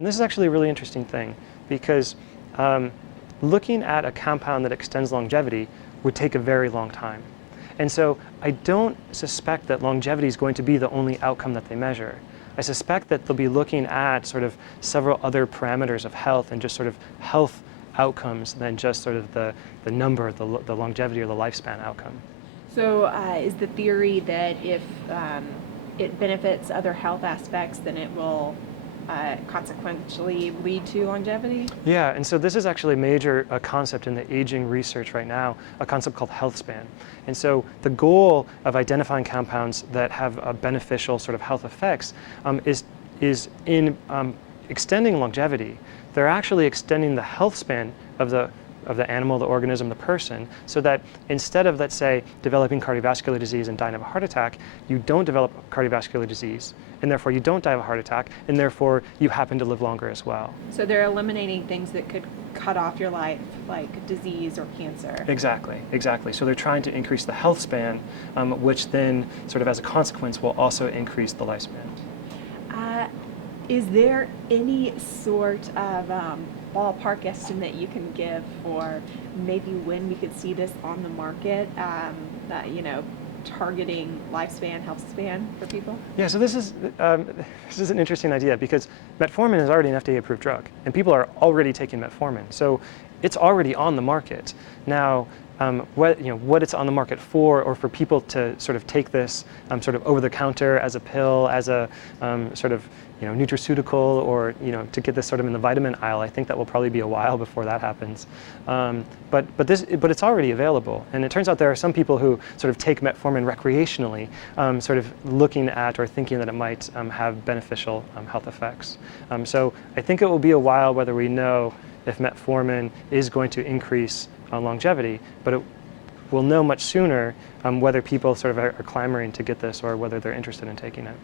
And this is actually a really interesting thing because looking at a compound that extends longevity would take a very long time. And so I don't suspect that longevity is going to be the only outcome that they measure. I suspect that they'll be looking at sort of several other parameters of health and just sort of health outcomes than just sort of the number, the longevity or the lifespan outcome. So is the theory that if it benefits other health aspects, then it will consequentially lead to longevity? Yeah, and so this is actually a major concept in the aging research right now, a concept called health span. And so the goal of identifying compounds that have beneficial sort of health effects is in extending longevity. They're actually extending the health span of the animal, the organism, the person, so that instead of, let's say, developing cardiovascular disease and dying of a heart attack, you don't develop cardiovascular disease, and therefore you don't die of a heart attack, and therefore you happen to live longer as well. So they're eliminating things that could cut off your life, like disease or cancer. Exactly, exactly. So they're trying to increase the health span, which then, sort of as a consequence, will also increase the lifespan. Is there any sort of ballpark estimate you can give for maybe when we could see this on the market, targeting lifespan, health span for people? Yeah, so this is an interesting idea because metformin is already an FDA-approved drug, and people are already taking metformin. So it's already on the market. Now, what it's on the market for, or for people to sort of take this sort of over the counter as a pill, as a sort of nutraceutical, or to get this sort of in the vitamin aisle, I think that will probably be a while before that happens. But it's already available, and it turns out there are some people who sort of take metformin recreationally, sort of looking at or thinking that it might have beneficial health effects. So I think it will be a while whether we know if metformin is going to increase longevity, but we'll know much sooner whether people sort of are clamoring to get this or whether they're interested in taking it.